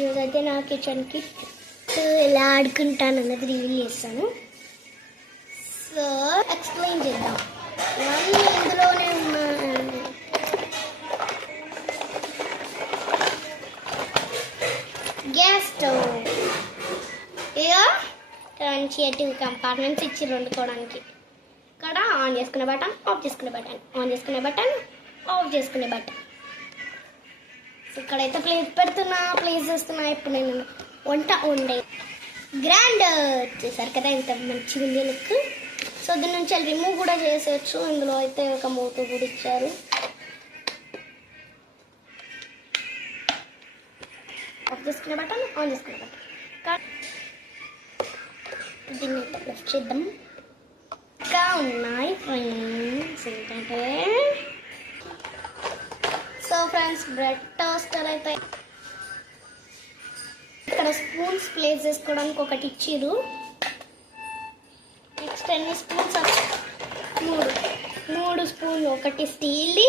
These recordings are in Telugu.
ఈరోజైతే నా కిచెన్కి ఎలా ఆడుకుంటాను అన్నది రివీల్ చేస్తాను. సో ఎక్స్ప్లెయిన్ చేద్దాం. ఇవన్నీ ఇందులోనే ఉన్నాను గ్యాస్ స్టవ్ ఇక మంచిగా టూ కంపార్ట్మెంట్స్ ఇచ్చి వండుకోవడానికి. ఇక్కడ ఆన్ చేసుకునే బటన్ ఆఫ్ చేసుకునే బటన్ ఆన్ చేసుకునే బటన్ ఆఫ్ చేసుకునే బటన్ ఇక్కడైతే ప్లేస్ పెడుతున్నా ప్లేస్ చేస్తున్నా. ఇప్పుడు నేను వంట వండే. గ్రాండ్ చేశారు కదా ఇంత మంచిగా ఉంది లుక్ సో దీని నుంచి రిమూవ్ కూడా చేసేయచ్చు. ఇందులో అయితే ఒక మూత కూడా ఇచ్చారు. ఆఫ్ చేసుకునే బటన్ ఆన్ చేసుకునే బటన్ దీన్ని లెఫ్ట్ చేద్దాం. ఇంకా ఉన్నాయి ఫ్రెండ్స్ ఏంటంటే ఫ్రెండ్స్ బ్రెడ్ టోస్టర్ అయితే ఇక్కడ స్పూన్స్ ప్లేస్ చేసుకోవడానికి ఒకటి ఇచ్చిర్రు. నెక్స్ట్ ఎన్ని స్పూన్స్ మూడు. మూడు స్పూన్లు. ఒకటి స్టీల్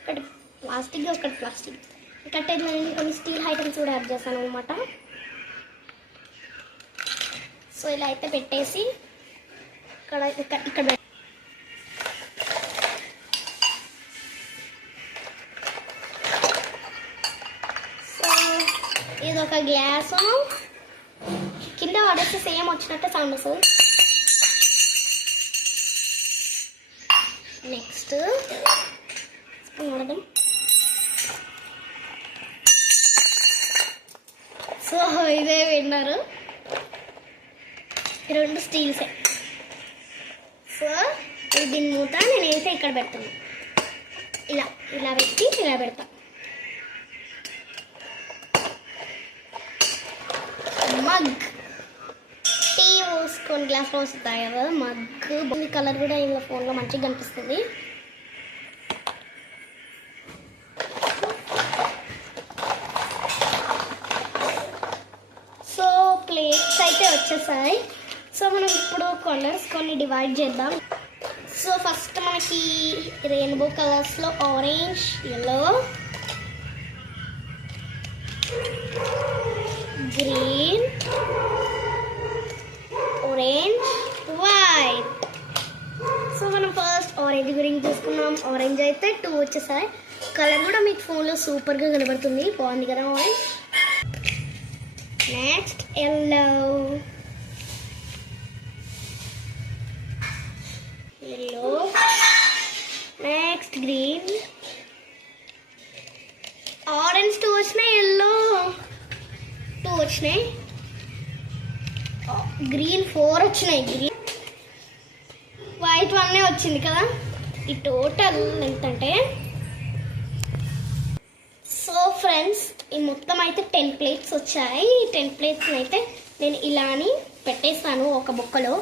ఒకటి ప్లాస్టిక్ ఒకటి ప్లాస్టిక్ ఇక్కడ నేను కొన్ని స్టీల్ ఐటమ్స్ కూడా యాడ్ చేశాను అనమాట సో ఇలా అయితే పెట్టేసి ఇక్కడ ఇక్కడ ఇక్కడ ఇది ఒక గ్లాసు. కింద పడేస్తే సేమ్ వచ్చినట్టు సౌండ్ వస్తుంది. నెక్స్ట్ స్పూన్ పడదాం సో ఇదే విన్నారు. రెండు స్టీల్సే. సో ఇది దీని మూత నేనైతే ఇక్కడ పెడతాను. ఇలా ఇలా పెట్టి ఇలా పెడతాను మగ్. టీ పోసుకొని గ్లాస్ వస్తాయి కదా మగ్. ఈ కలర్ కూడా ఇందులో ఫోన్లో మంచిగా కనిపిస్తుంది. సో ప్లేట్స్ అయితే వచ్చేసాయి. సో మనం ఇప్పుడు కలర్స్ కొన్ని డివైడ్ చేద్దాం. సో ఫస్ట్ మనకి రెయిన్బో కలర్స్లో orange yellow green orange white so మనం ఫస్ట్ ఆరెంజ్ గురించి చూసుకున్నాం ఆరెంజ్ అయితే టూ వచ్చేసాయి. కలర్ కూడా మీకు ఫోన్లో సూపర్గా కనబడుతుంది. బాగుంది కదా orange next yellow yellow next green orange two వచ్చినాయి ఎల్లో టూ వచ్చినాయి. గ్రీన్ ఫోర్ వచ్చినాయి. గ్రీన్ వన్నే వచ్చింది కదా? ఈ టోటల్ ఎంత అంటే సో ఫ్రెండ్స్ ఈ మొత్తం అయితే టెన్ ప్లేట్స్ వచ్చాయి. ఈ టెన్ ప్లేట్స్ అయితే నేను ఇలా అని పెట్టేస్తాను ఒక బొక్కలో.